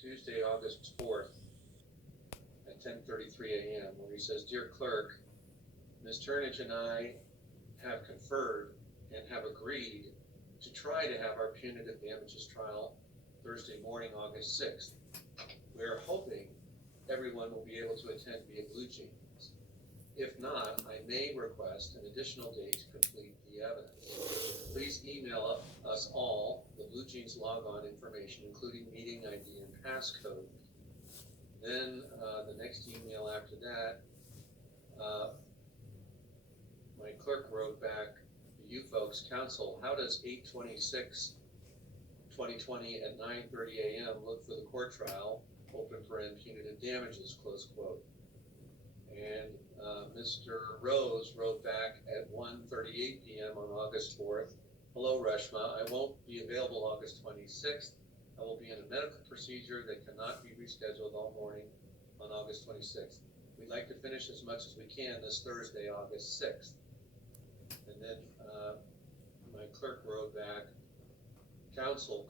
Tuesday, August 4th at 10:33 a.m. where he says, "Dear clerk, Ms. Turnage and I have conferred and have agreed to try to have our punitive damages trial Thursday morning, August 6th. We are hoping everyone will be able to attend via Blue Jeans. If not, I may request an additional date to complete the evidence. Please email us all the Blue Jeans logon information, including meeting ID and passcode." Then the next email after that, my clerk wrote back, "You folks, counsel, how does 8/26/2020 at 9:30 a.m. look for the court trial, open for punitive damages," close quote. And Mr. Rose wrote back at 1:38 p.m. on August 4th, "Hello, Reshma, I won't be available August 26th. I will be in a medical procedure that cannot be rescheduled all morning on August 26th. We'd like to finish as much as we can this Thursday, August 6th. And then my clerk wrote back, "Counsel,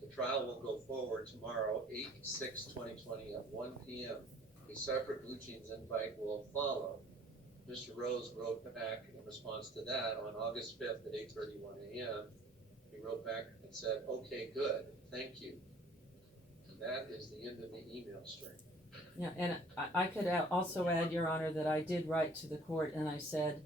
the trial will go forward tomorrow, 8/6/2020 at 1 p.m. A separate Blue Jeans invite will follow." Mr. Rose wrote back in response to that on August 5th at 8:31 a.m. He wrote back and said, "Okay, good, thank you." And that is the end of the email string. Yeah, and I could also add, Your Honor, that I did write to the court and I said,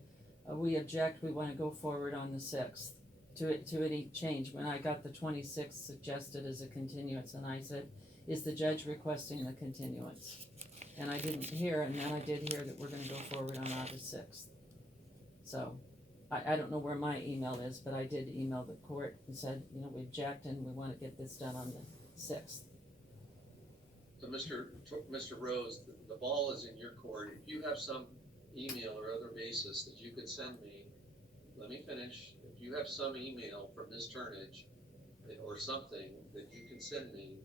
we object, we want to go forward on the 6th to any change. When I got the 26th suggested as a continuance, and I said, "Is the judge requesting the continuance?" And I didn't hear, and then I did hear that we're going to go forward on August 6th. So I don't know where my email is, but I did email the court and said, we object and we want to get this done on the 6th. So Mr. Rose, the ball is in your court. If you have some email or other basis that you could send me, let me finish. If you have some email from Ms. Turnage or something that you can send me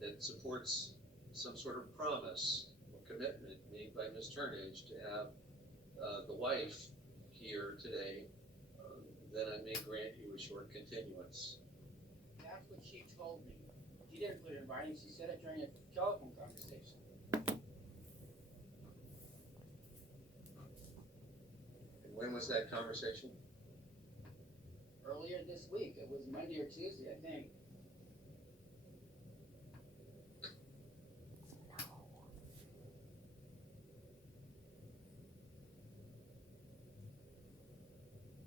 that supports some sort of promise or commitment made by Ms. Turnage to have the wife here today, then I may grant you a short continuance. That's what she told me. She didn't put it in writing, she said it during a telephone conversation. And when was that conversation? Earlier this week, it was Monday or Tuesday, I think.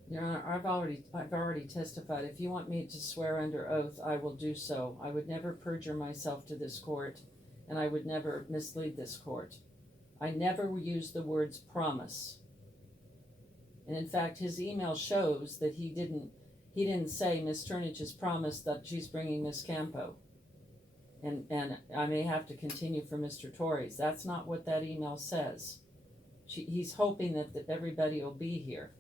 Your Honor, I've already testified. If you want me to swear under oath, I will do so. I would never perjure myself to this court, and I would never mislead this court. I never used the words promise. And in fact, his email shows that he didn't say Ms. Turnage has promised that she's bringing Ms. Campo. And I may have to continue for Mr. Torres. That's not what that email says. He's hoping that everybody will be here.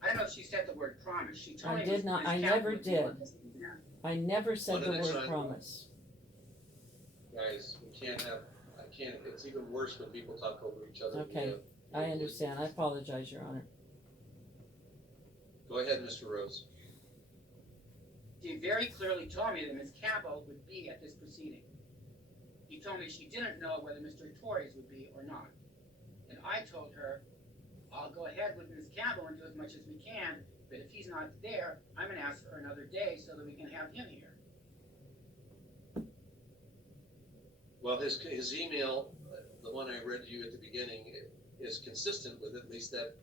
I don't know if she said the word promise. She told me I did not. I never did. I never said the word promise. Guys, it's even worse when people talk over each other. Okay, I understand. I apologize, Your Honor. Go ahead, Mr. Rose. She very clearly told me that Ms. Campbell would be at this proceeding. She told me she didn't know whether Mr. Torres would be or not. And I told her, I'll go ahead with Ms. Campbell and do as much as we can, but if he's not there, I'm going to ask for another day so that we can have him here. Well, his email, the one I read to you at the beginning, is consistent with at least that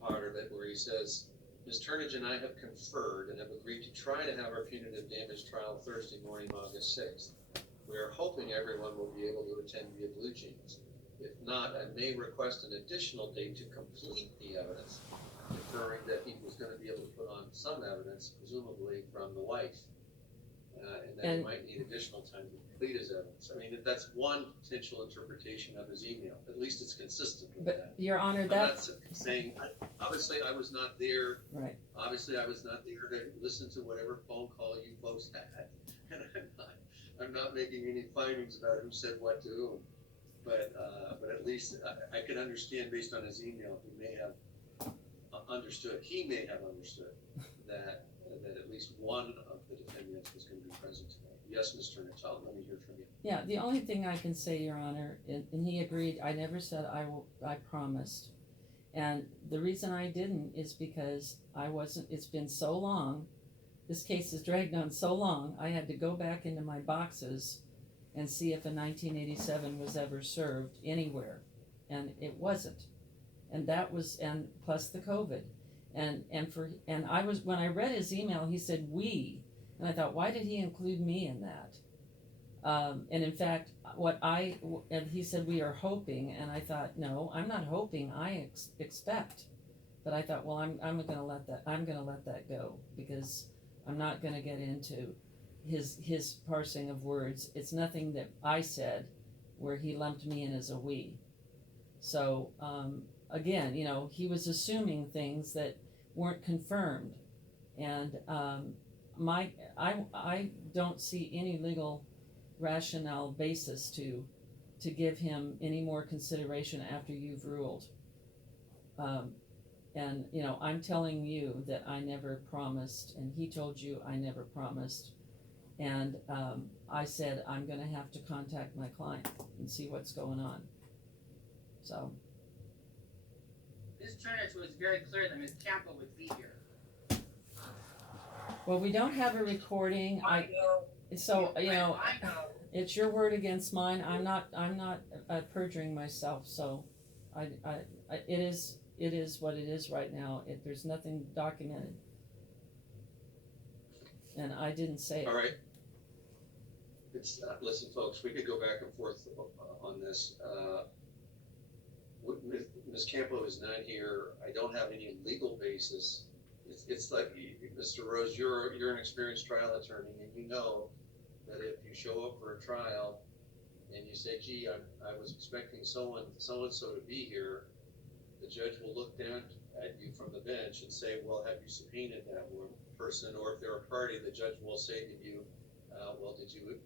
part of it, where he says, "Ms. Turnage and I have conferred and have agreed to try to have our punitive damage trial Thursday morning, August 6th. We are hoping everyone will be able to attend via Blue Jeans. If not, I may request an additional date to complete the evidence," inferring that he was going to be able to put on some evidence, presumably from the wife, and that he might need additional time to complete his evidence. I mean, that's one potential interpretation of his email. At least it's consistent with that. But, Your Honor, I'm not saying, obviously I was not there. Right. Obviously I was not there to listen to whatever phone call you folks had. And I'm not making any findings about who said what to whom. But at least I can understand based on his email, he may have understood that at least one of the defendants was Yeah, the only thing I can say, Your Honor, and he agreed, I never said I promised. And the reason I didn't is because it's been so long, this case has dragged on so long, I had to go back into my boxes and see if a 1987 was ever served anywhere. And it wasn't. And plus the COVID. And I was, when I read his email, he said we, and I thought, why did he include me in that? And in fact, and he said we are hoping, and I thought, no, I'm not hoping, I expect. But I thought, well, I'm gonna let that go, because I'm not gonna get into his parsing of words. It's nothing that I said where he lumped me in as a we. So, again, he was assuming things that weren't confirmed. And, I don't see any legal rationale basis to give him any more consideration after you've ruled. And I'm telling you that I never promised, and he told you I never promised. And I said I'm going to have to contact my client and see what's going on. So. Ms. Turnage was very clear that Ms. Campbell would be here. Well, we don't have a recording. I know. So I know. it's your word against mine. I'm not perjuring myself. So, it is what it is right now. There's nothing documented, and I didn't say it. All right. Listen, folks, we could go back and forth on this. Ms. Campo is not here. I don't have any legal basis. It's like, Mr. Rose, you're an experienced trial attorney, and you know that if you show up for a trial and you say, gee, I was expecting so-and-so to be here, the judge will look down at you from the bench and say, well, have you subpoenaed that one person? Or if they're a party, the judge will say to you, well, did you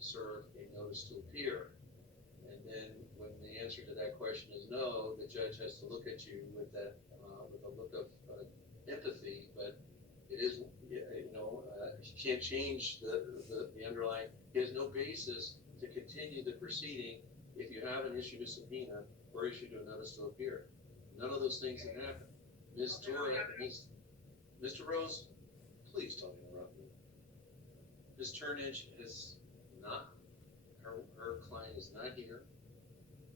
serve a notice to appear? And then when the answer to that question is no, the judge has to look at you with a look of empathy, but it is, he can't change the underlying, he has no basis to continue the proceeding if you haven't issued a subpoena or issued a notice to appear. None of those things have happened. Mr. Rose, please don't interrupt me. Ms. Turnage is not, her client is not here.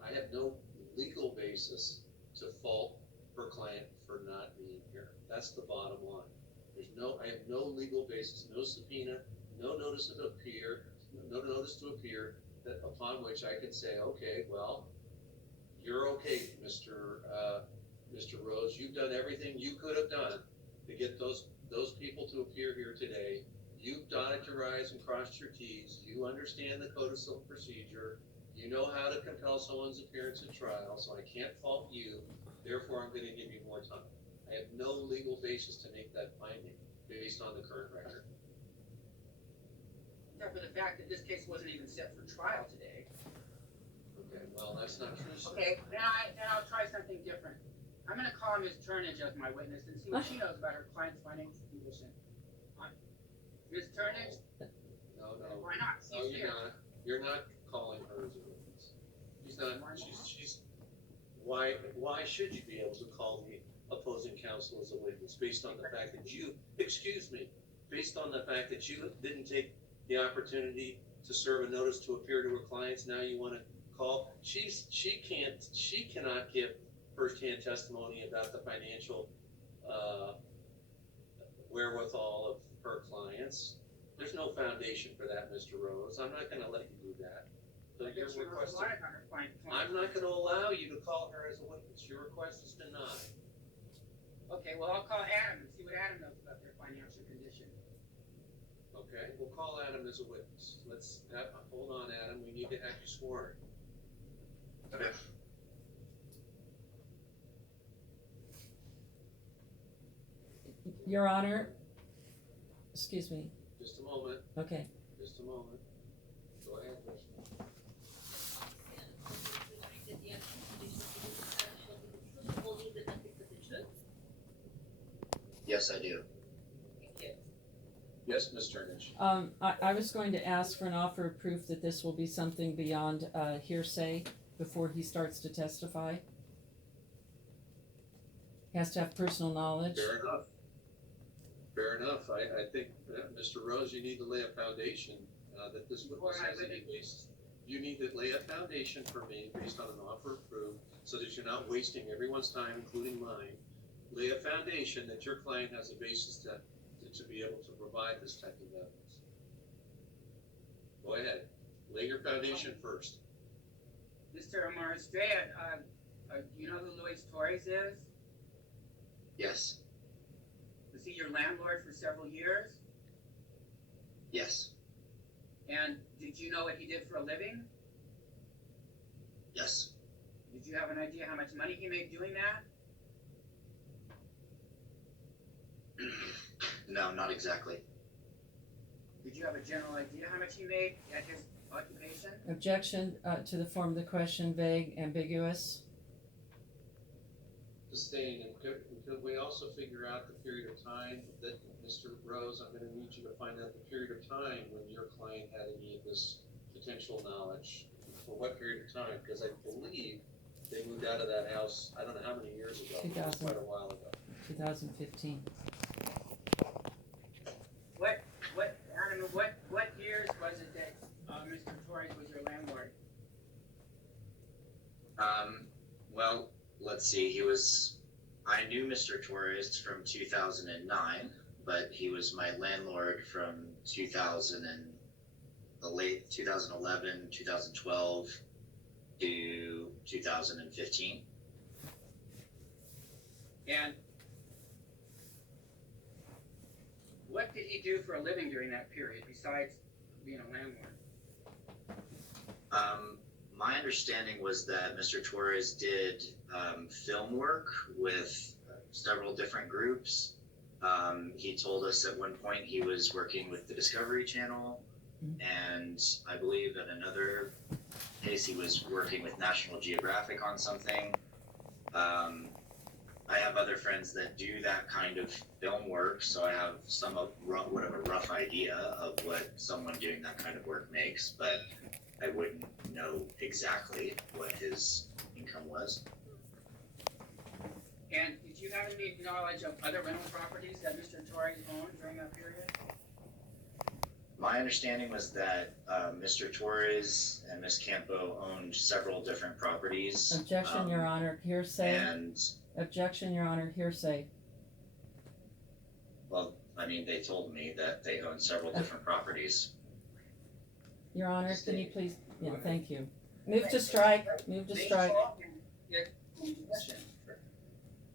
I have no legal basis to fault her client for not being here. That's the bottom line. I have no legal basis, no subpoena, no notice to appear, that upon which I can say, okay, well, you're okay, Mr. Rose. You've done everything you could have done to get those people to appear here today. You've dotted your I's and crossed your T's. You understand the code of civil procedure. You know how to compel someone's appearance at trial, so I can't fault you. Therefore, I'm going to give you more time. I have no legal basis to make that finding based on the current record. Except for the fact that this case wasn't even set for trial today. Okay, well, that's not true, sir. Okay, then I'll try something different. I'm going to call Ms. Turnage as my witness and see what she knows about her client's financial condition. Ms. Turnage? No. Why not? No, you're not calling her as a witness. She's not. Why should you be able to call the opposing counsel as a witness based on the fact that based on the fact that you didn't take the opportunity to serve a notice to appear to her clients, now you want to call? She cannot give firsthand testimony about the financial wherewithal of her clients. There's no foundation for that, Mr. Rose. I'm not going to let you do that. So your request, I'm not going to allow you to call her as a witness. Your request is denied. Okay, well, I'll call Adam and see what Adam knows about their financial condition. Okay, we'll call Adam as a witness. Hold on, Adam. We need to have you sworn. Okay. Your Honor, excuse me. Just a moment. Okay. Just a moment. Go ahead, Commissioner. Yes, I do. Thank you. Yes, Ms. Turnage? I was going to ask for an offer of proof that this will be something beyond hearsay before he starts to testify. He has to have personal knowledge. Fair enough. Fair enough. I think, Mr. Rose, you need to lay a foundation that this witness has any basis. You need to lay a foundation for me based on an offer of proof so that you're not wasting everyone's time, including mine. Lay a foundation that your client has a basis to be able to provide this type of evidence. Go ahead. Lay your foundation first. Mr. Amar Estrella, do you know who Luis Torres is? Yes. Was he your landlord for several years? Yes. And did you know what he did for a living? Yes. Did you have an idea how much money he made doing that? No, not exactly. Did you have a general idea how much he made at his occupation? Objection to the form of the question, vague, ambiguous. Sustained, and could we also figure out the period of time that, Mr. Rose, I'm gonna need you to find out the period of time when your client had any of this potential knowledge. For what period of time? Because I believe they moved out of that house, I don't know how many years ago, it was 2000. quite a while ago. 2015. What years was it that Mr. Torres was your landlord? Well, let's see, I knew Mr. Torres from 2009, but he was my landlord from the late 2011, 2012 to 2015. And what did he do for a living during that period besides being a landlord? My understanding was that Mr. Torres did film work with several different groups. He told us at one point he was working with the Discovery Channel, and I believe at another case he was working with National Geographic on something. I have other friends that do that kind of film work, so I have a rough idea of what someone doing that kind of work makes, but I wouldn't know exactly what his income was. And did you have any knowledge of other rental properties that Mr. Torres owned during that period? My understanding was that Mr. Torres and Ms. Campo owned several different properties. Objection, Your Honor, hearsay. And, Objection, Your Honor, hearsay. well, I mean, they told me that they owned several different properties. Your Honor, can you please, yeah, thank you. Move to strike, move to strike.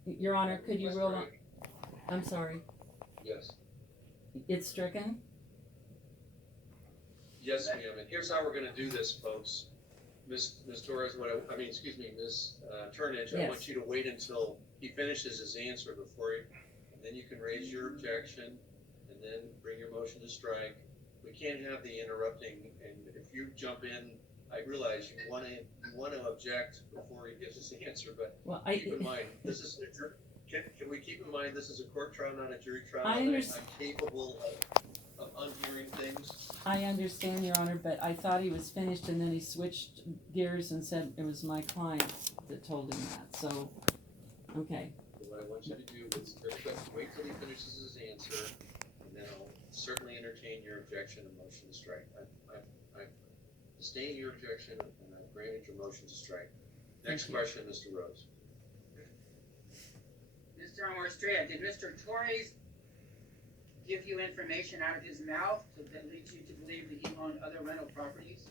Your Honor, could you rule on, I'm sorry, Yes. it's stricken? Yes, ma'am, and here's how we're gonna do this, folks. Ms. Torres, Ms. Turnage, I want Yes. you to wait until he finishes his answer before you, and then you can raise your objection, and then bring your motion to strike. We can't have the interrupting, and if you jump in, I realize you wanna object before he gives his answer, but Well, keep in mind, this is a can we keep in mind, this is a court trial, not a jury trial? I and understand. I'm capable of unhearing things. I understand, Your Honor, but I thought he was finished and then he switched gears and said it was my client that told him that, so, okay. What I want you to do is just wait till he finishes his answer, and then I'll certainly entertain your objection and motion to strike. I sustained your objection and I've granted your motion to strike. Next Thank you. question, Mr. Rose. Mr. Amor-Estrella, did Mr. Torres give you information out of his mouth that leads you to believe that he owned other rental properties?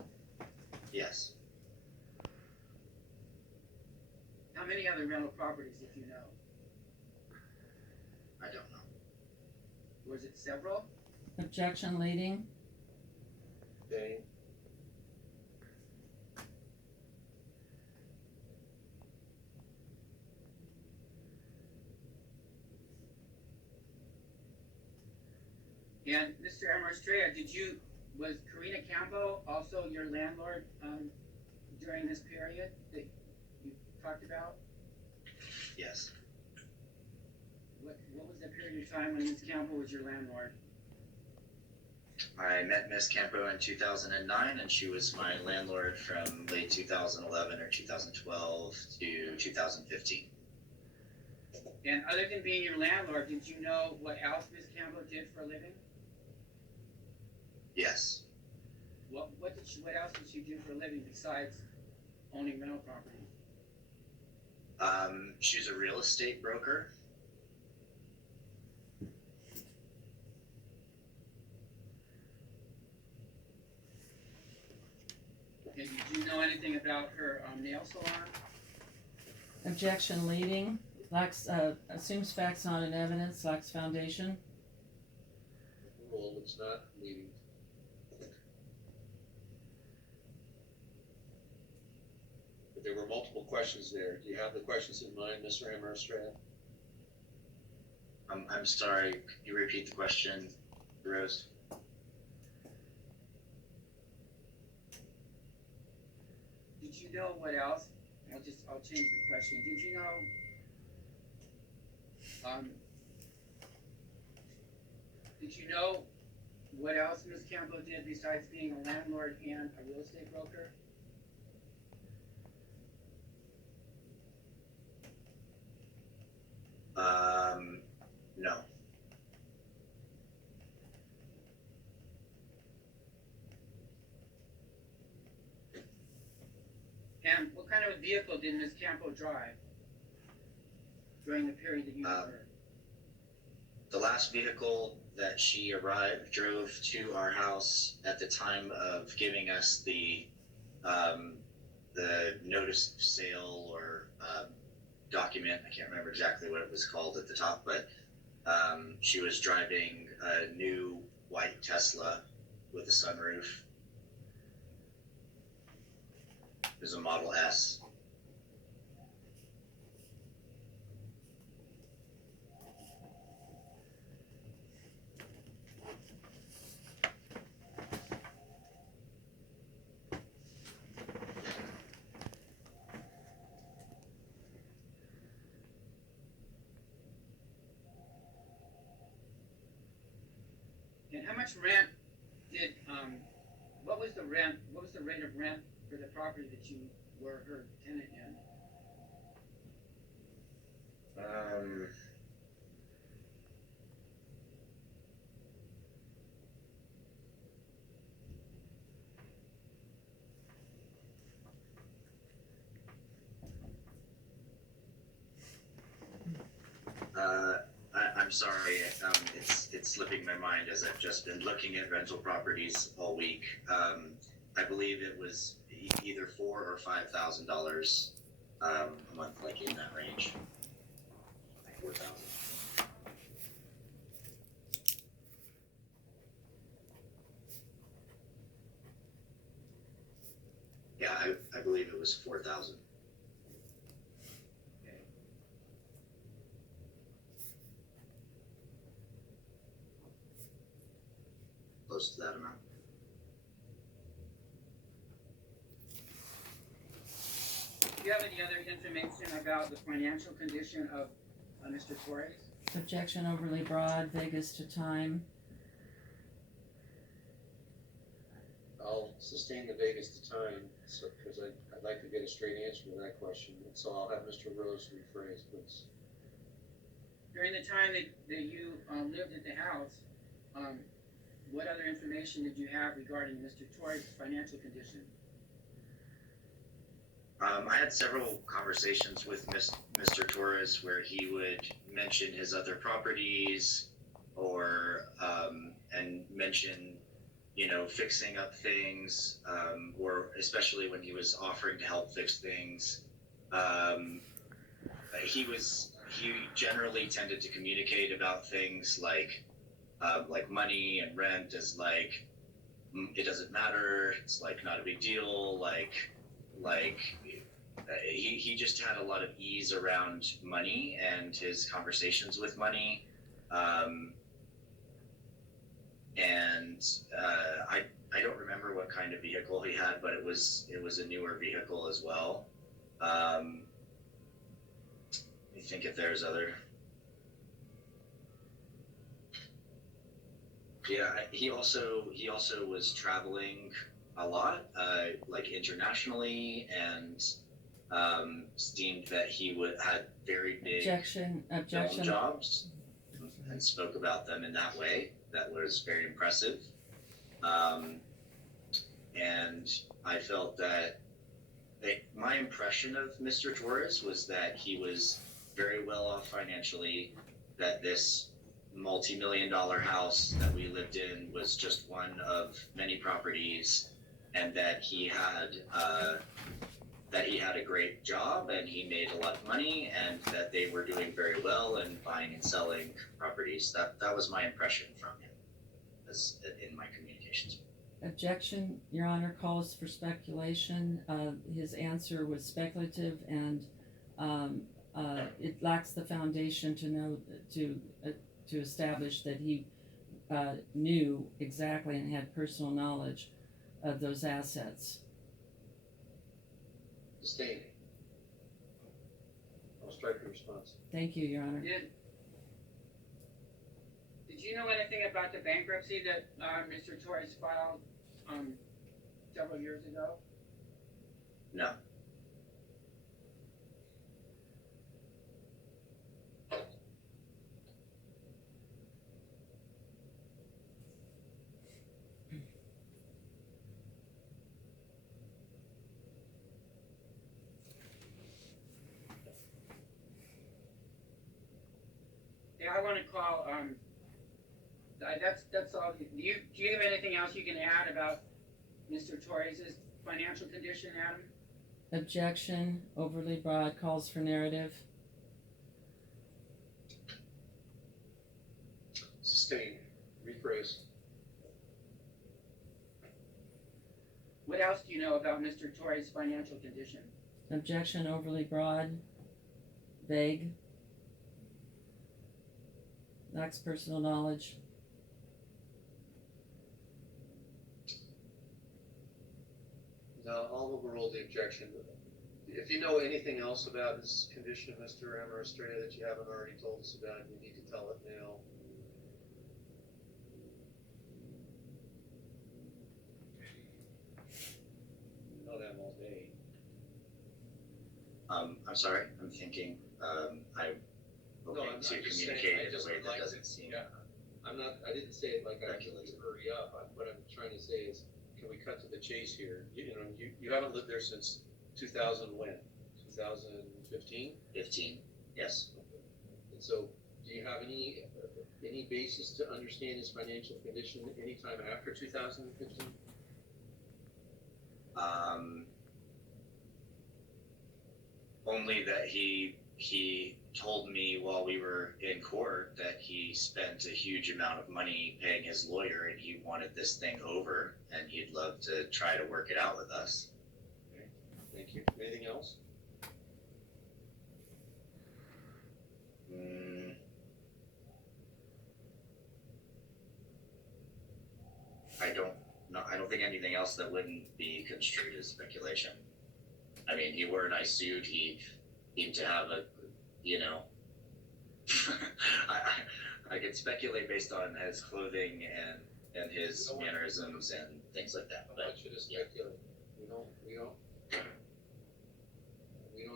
Yes. How many other rental properties, if you know? I don't know. Was it several? Objection leading, Dane? And Mr. Amor-Estrella, was Karina Campo also your landlord during this period that you talked about? Yes. What was the period of time when Ms. Campo was your landlord? I met Miss Campo in 2009, and she was my landlord from late 2011 or 2012 to 2015. And other than being your landlord, did you know what else Ms. Campbell did for a living? Yes. What else did she do for a living besides owning rental properties? She's a real estate broker. And did you know anything about her nail salon? Objection leading, lacks, assumes facts not in evidence, lacks foundation. Rule, it's not leading. But there were multiple questions there. Do you have the questions in mind, Mr. Amherst-Strand? I'm sorry, could you repeat the question, Rose? Did you know what else? I'll change the question. Did you know what else Ms. Campbell did besides being a landlord and a real estate broker? No. And what kind of a vehicle did Ms. Campbell drive during the period that you knew her? The last vehicle that she drove to our house at the time of giving us the notice of sale or document, I can't remember exactly what it was called at the top, but she was driving a new white Tesla with a sunroof. It was a Model S. And how much rent did what was the rate of rent for the property that you were her tenant in? I'm sorry, it's slipping my mind as I've just been looking at rental properties all week. I believe it was either $4,000 or $5,000 a month, like in that range. Like 4,000. Yeah, I believe it was 4,000. Close to that amount. Do you have any other information about the financial condition of Mr. Torres? Objection overly broad, vague as to time. I'll sustain the vaguest time, because I'd like to get a straight answer to that question. And so I'll have Mr. Rose rephrase, please. During the time that you lived at the house, what other information did you have regarding Mr. Torres' financial condition? I had several conversations with Mr. Torres where he would mention his other properties or and mention, fixing up things, or especially when he was offering to help fix things. He generally tended to communicate about things like money and rent as like it doesn't matter, it's like not a big deal, he just had a lot of ease around money and his conversations with money, and I don't remember what kind of vehicle he had, but it was a newer vehicle as well. Let me think if there's other. Yeah, he also was traveling a lot, like internationally, and seemed that he had very big Objection, film objection. jobs and spoke about them in that way. That was very impressive. Um, and I felt that my impression of Mr. Torres was that he was very well off financially, that this multi-million dollar house that we lived in was just one of many properties, and that he had a great job and he made a lot of money, and that they were doing very well and buying and selling properties. That was my impression from him as in my communications. Objection, Your Honor, calls for speculation. His answer was speculative, and it lacks the foundation to know to establish that he knew exactly and had personal knowledge of those assets. Sustained. I'll strike your response. Thank you, Your Honor. Did you know anything about the bankruptcy that Mr. Torres filed several years ago? No. Yeah, I want to call. That's all. Do you have anything else you can add about Mr. Torres' financial condition, Adam? Objection, overly broad, calls for narrative. Sustained. Rephrase. What else do you know about Mr. Torres' financial condition? Objection, overly broad, vague, lacks personal knowledge. Now, I'll overrule the objection. If you know anything else about his condition, Mr. Amarastrea, that you haven't already told us about, you need to tell it now. You know them all day. I'm sorry. I'm thinking. I'm hoping to communicate in a way that doesn't seem. Yeah, I didn't say it like I need you to hurry up. What I'm trying to say is, can we cut to the chase here? You haven't lived there since 2000 when? 2015? 15. Yes. And so, do you have any basis to understand his financial condition anytime after 2015? Only that he told me while we were in court that he spent a huge amount of money paying his lawyer, and he wanted this thing over, and he'd love to try to work it out with us. Okay, thank you. Anything else? I don't think anything else that wouldn't be construed as speculation. I mean, he wore a nice suit. He seemed to have I could speculate based on his clothing and his mannerisms and things like that. I want you to speculate. We don't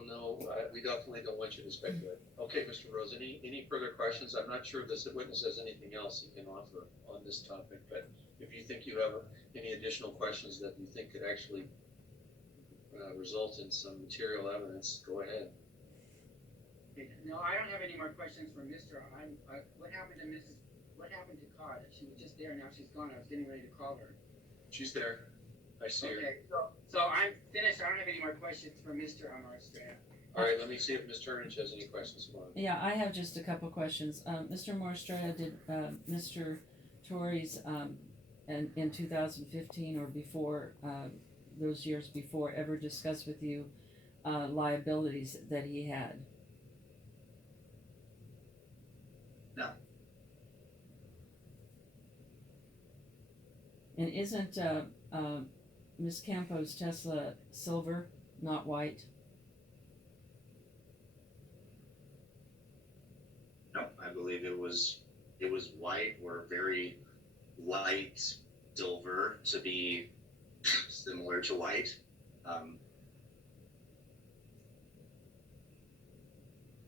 know. We definitely don't want you to speculate. Okay, Mr. Rose, any further questions? I'm not sure if this witness has anything else he can offer on this topic, but if you think you have any additional questions that you think could actually result in some material evidence, go ahead. No, I don't have any more questions for Mr. What happened to Mrs. What happened to Cod? She was just there, now she's gone. I was getting ready to call her. She's there. I see her. Okay, so I'm finished. I don't have any more questions for Mr. Amarastrea. All right, let me see if Ms. Turnage has any questions for him. Yeah, I have just a couple questions. Mr. Morstrada, did Mr. Torres in 2015 or before, those years before, ever discuss with you liabilities that he had? No. And isn't Ms. Campos Tesla silver, not white? No, I believe it was white or very light silver to be similar to white.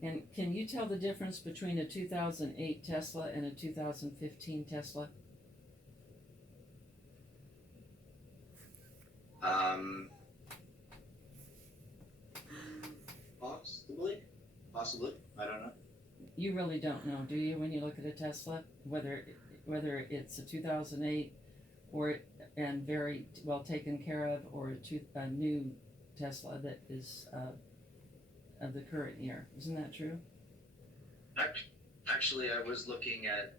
And can you tell the difference between a 2008 Tesla and a 2015 Tesla? Possibly. I don't know. You really don't know, do you, when you look at a Tesla, whether it's a 2008 and very well taken care of, or a new Tesla that is of the current year? Isn't that true? Actually, I was looking at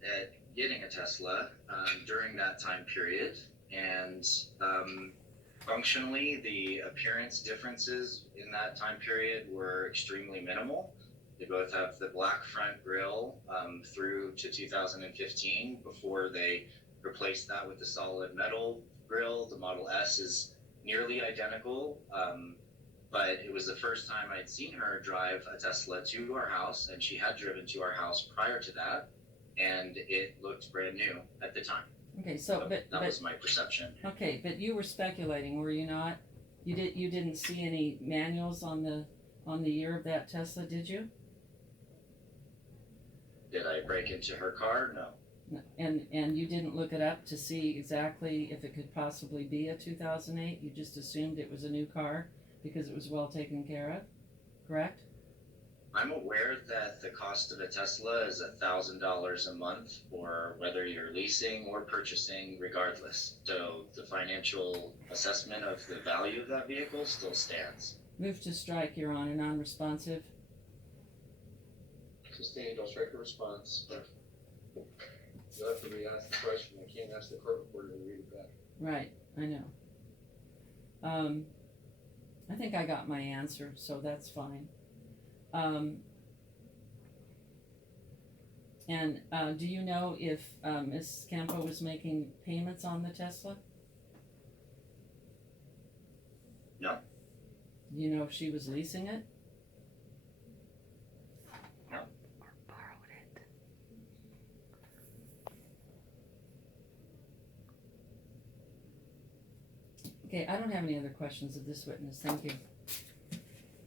getting a Tesla during that time period, and functionally, the appearance differences in that time period were extremely minimal. They both have the black front grille through to 2015 before they replaced that with the solid metal grille. The Model S is nearly identical, but it was the first time I'd seen her drive a Tesla to our house, and she had driven to our house prior to that, and it looked brand new at the time. Okay, so that was my perception. Okay, but you were speculating, were you not? You didn't see any manuals on the year of that Tesla, did you? Did I break into her car? No. And you didn't look it up to see exactly if it could possibly be a 2008? You just assumed it was a new car because it was well taken care of, correct? I'm aware that the cost of a Tesla is $1,000 a month, or whether you're leasing or purchasing, regardless. So the financial assessment of the value of that vehicle still stands. Move to strike, Your Honor, non-responsive. Sustained, I'll strike a response. You'll have to re-ask the question. I can't ask the court reporter to read it back. Right, I know. I think I got my answer, so that's fine. Do you know if Ms. Campo was making payments on the Tesla? No. Do you know if she was leasing it? No. Or borrowed it? Okay, I don't have any other questions of this witness. Thank you.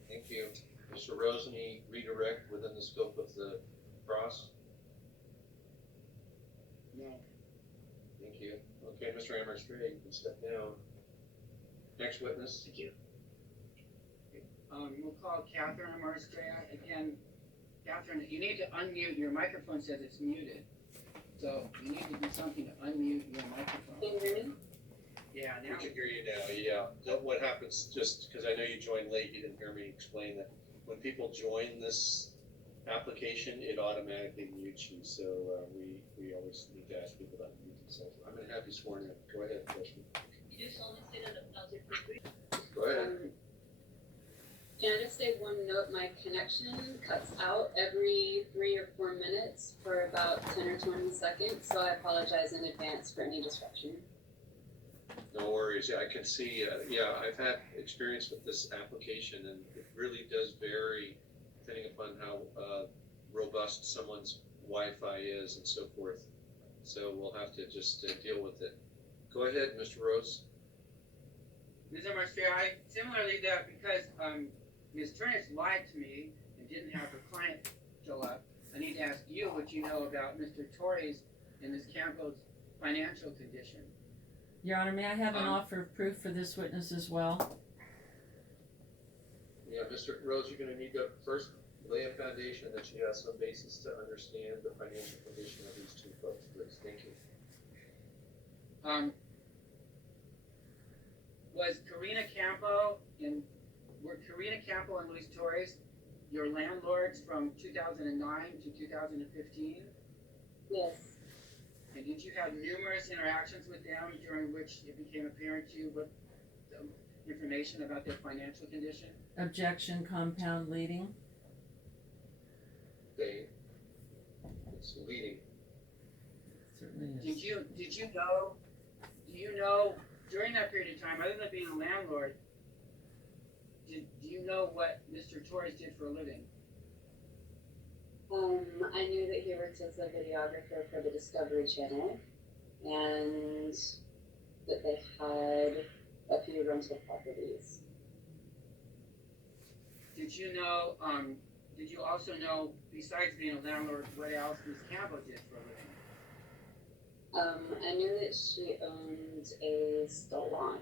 Thank you. Mr. Rose, any redirect within the scope of the cross? No. Thank you. Okay, Mr. Amerstray, you can step down. Next witness. Thank you. We'll call Catherine Amarstrea. Again, Catherine, you need to unmute. Your microphone says it's muted. So you need to do something to unmute your microphone. Can you hear me? Yeah, We now. can hear you now, yeah. What happens, just because I know you joined late, you didn't hear me explain that when people join this application, it automatically mutes you. So we always need to ask people to unmute themselves. I'm going to have you sworn in. Go ahead, question. You just only say that about your free. Go ahead. Can I just say one note? My connection cuts out every 3 or 4 minutes for about 10 or 20 seconds, so I apologize in advance for any disruption. No worries. Yeah, I can see. I've had experience with this application, and it really does vary depending upon how robust someone's Wi-Fi is and so forth. So we'll have to just deal with it. Go ahead, Mr. Rose. Ms. Amarstrea, I similarly that because Ms. Turnus lied to me and didn't have her client show up, I need to ask you what you know about Mr. Torres and Ms. Campbell's financial condition. Your Honor, may I have an offer of proof for this witness as well? Yeah, Mr. Rose, you're going to need to first lay a foundation that she has some basis to understand the financial condition of these two folks, please. Thank you. Were Karina Campo and Luis Torres your landlords from 2009 to 2015? Yes. And did you have numerous interactions with them during which it became apparent to you what information about their financial condition? Objection, compound leading. It's leading. Certainly is. Did you know during that period of time, other than being a landlord, do you know what Mr. Torres did for a living? I knew that he worked as a videographer for the Discovery Channel. and that they had a few rental properties. Did you also know, besides being a landlord, what else Ms. Campbell did for a living? I knew that she owned a salon.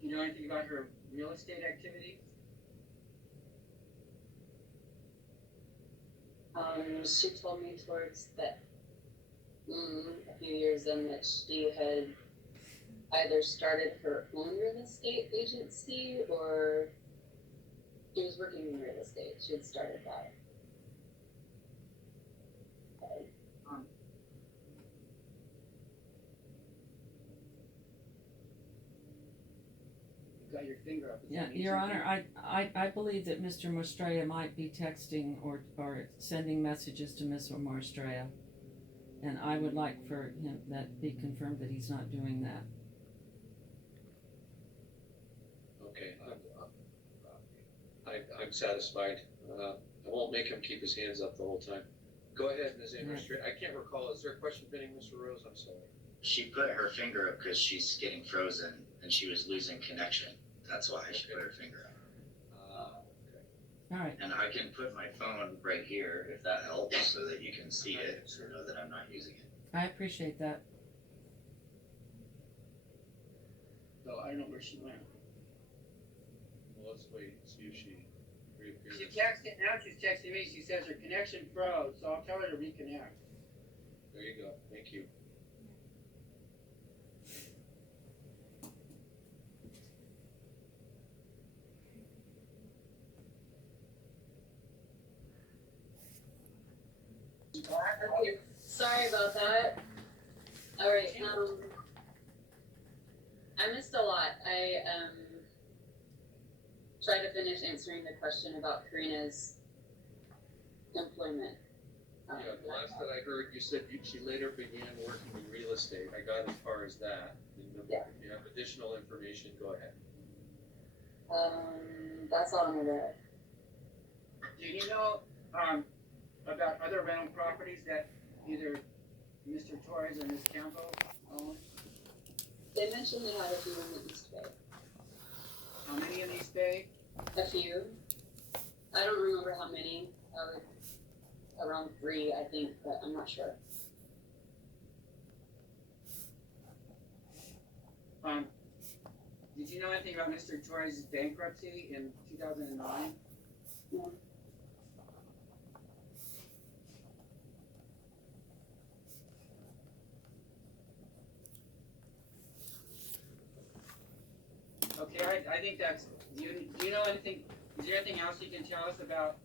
Do you know anything about her real estate activity? She told me towards a few years in that she had either started her own real estate agency or she was working in real estate. She had started that. You got your finger up. Is Yeah, that Your ancient Honor, thing? I believe that Mr. Mostrea might be texting or sending messages to Ms. Mostrea. And I would like for him, that be confirmed that he's not doing that. Okay, I'm satisfied. I won't make him keep his hands up the whole time. Go ahead, Ms. Administrator. I can't recall, is there a question pending, Mr. Rose? I'm sorry. She put her finger up because she's getting frozen and she was losing connection. That's why she put her finger up. All right, And I can put my phone right here if that helps so that you can see it or know that I'm not using it. I appreciate that. So I don't know where she went. Well, let's wait, see if she reappears. She texted, now she's texting me, she says her connection froze, so I'll tell her to reconnect. There you go, thank you. Okay, sorry about that. All right, I missed a lot. I tried to finish answering the question about Karina's employment. Yeah, the last that I heard, you said she later began working in real estate. I got as far as that. And Yeah. if you have additional information, go ahead. That's all I'm aware Do you know, about other rental properties that either Mr. Torres or Ms. Campbell own? of. They mentioned they had a few in the East Bay. How many in East Bay? A few. I don't remember how many. Around 3, I think, but I'm not sure. Did you know anything about Mr. Torres' bankruptcy in 2009? No. Okay, I think that's, do you know anything, is there anything else you can tell us about,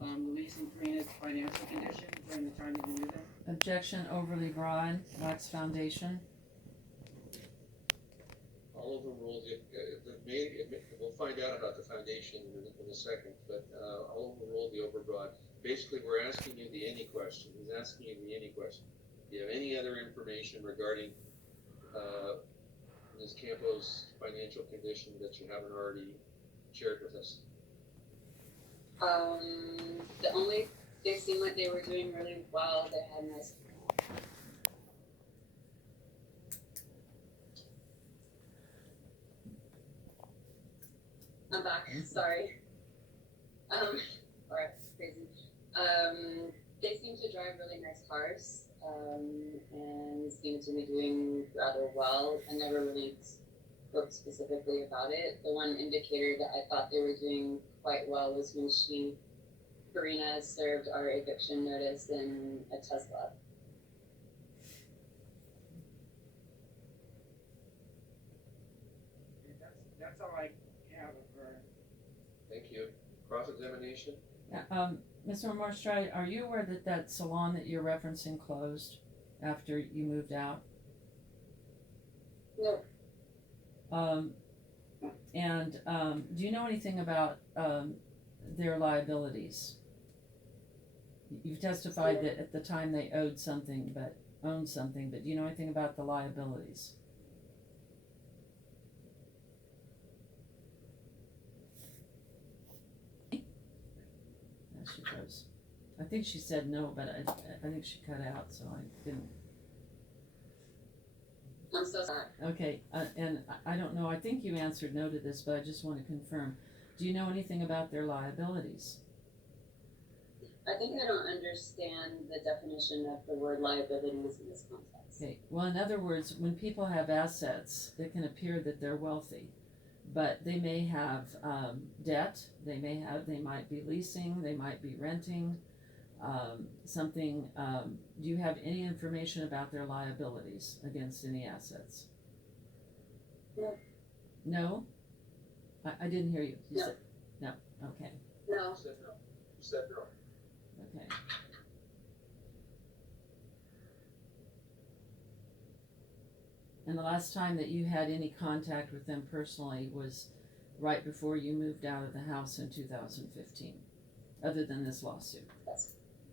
Luis and Karina's financial condition during the time that you knew them? Objection overly broad, Wax Foundation. All of them ruled, we'll find out about the foundation in a second, but all of them ruled the overbroad. Basically, we're asking you the any question. He's asking you the any question. Do you have any other information regarding Ms. Campos' financial condition that you haven't already shared with us? They seemed like they were doing really well. They had nice. I'm back. Sorry. Alright, crazy. They seem to drive really nice cars, and seem to be doing rather well. I never really spoke specifically about it. The one indicator that I thought they were doing quite well was when Karina served our eviction notice in a Tesla. That's all I have of her. Thank you. Cross-examination? Mr. Mostrey, are you aware that that salon that you're referencing closed after you moved out? No. Do you know anything about their liabilities? You've testified that at the time they owned something, but do you know anything about the liabilities? I suppose. I think she said no, but I think she cut out, so I didn't. I'm so sorry. Okay, and I don't know, I think you answered no to this, but I just want to confirm. Do you know anything about their liabilities? I think I don't understand the definition of the word liabilities in this context. Okay, well, in other words, when people have assets, it can appear that they're wealthy, but they may have debt, they might be leasing, they might be renting, something, do you have any information about their liabilities against any assets? No. No? I didn't hear you. You No. said, no, okay, No, You said no. You said no. okay. And the last time that you had any contact with them personally was right before you moved out of the house in 2015, other than this lawsuit, that's,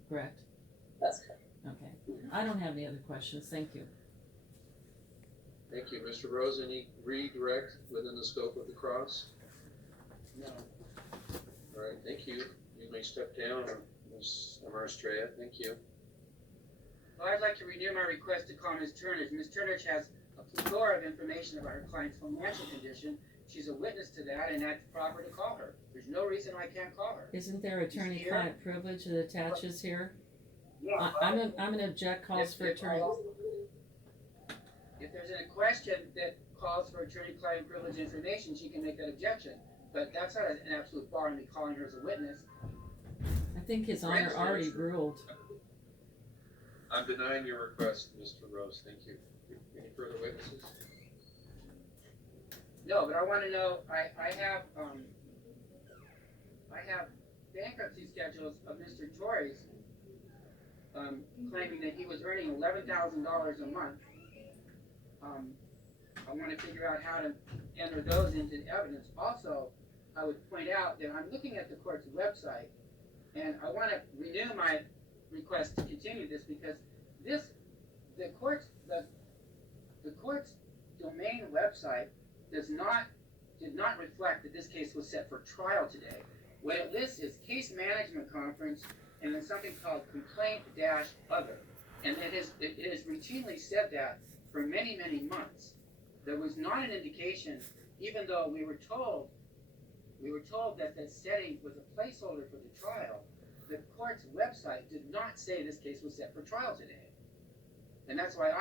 correct? that's correct. Okay. I don't have any other questions. Thank you. Thank you. Mr. Rose, any redirect within the scope of the cross? No. All right, thank you. You may step down, Ms. Amarastrea. Thank you. Well, I'd like to renew my request to call Ms. Turnage. Ms. Turnage has a plethora of information about her client's financial condition. She's a witness to that, and that's proper to call her. There's no reason I can't call her. Isn't there attorney-client privilege that attaches here? Yeah, I'm gonna object calls for attorney. If there's a question that calls for attorney-client privilege information, she can make that objection. But that's not an absolute bar on me calling her as a witness. I think His Honor already ruled. I'm denying your request, Mr. Rose. Thank you. Any further witnesses? No, but I want to know, I have bankruptcy schedules of Mr. Torres, claiming that he was earning $11,000 a month. I want to figure out how to enter those into evidence. Also, I would point out that I'm looking at the court's website, and I want to renew my request to continue this because the court's domain website did not reflect that this case was set for trial today. What it lists is case management conference and then something called complaint-other. And it has routinely said that for many, many months. There was not an indication, even though we were told that the setting was a placeholder for the trial, the court's website did not say this case was set for trial today. And that's why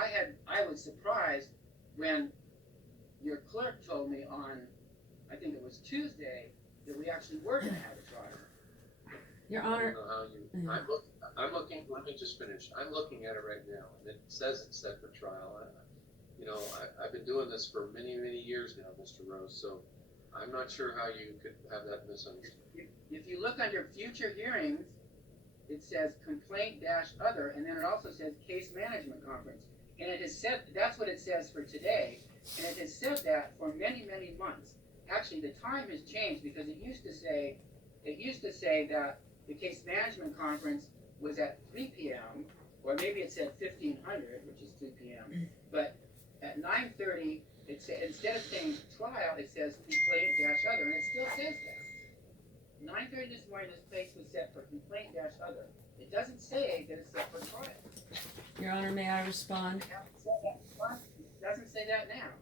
I was surprised when your clerk told me on, I think it was Tuesday, that we actually were gonna have a trial. Your I Honor, don't know how you, I'm looking, let me just finish. I'm looking at it right now, and it says it's set for trial. I've been doing this for many, many years now, Mr. Rose, so I'm not sure how you could have that misunderstood. If you look under future hearings, it says complaint-other, and then it also says case management conference. And it has said, that's what it says for today, and it has said that for many, many months. Actually, the time has changed because it used to say that the case management conference was at 3 p.m., or maybe it said 1500, which is 3 p.m., but at 9:30, instead of saying trial, it says complaint-other, and it still says that. 9:30 this morning, this case was set for complaint-other. It doesn't say that it's set for trial. Your Honor, may I respond? It doesn't say that now.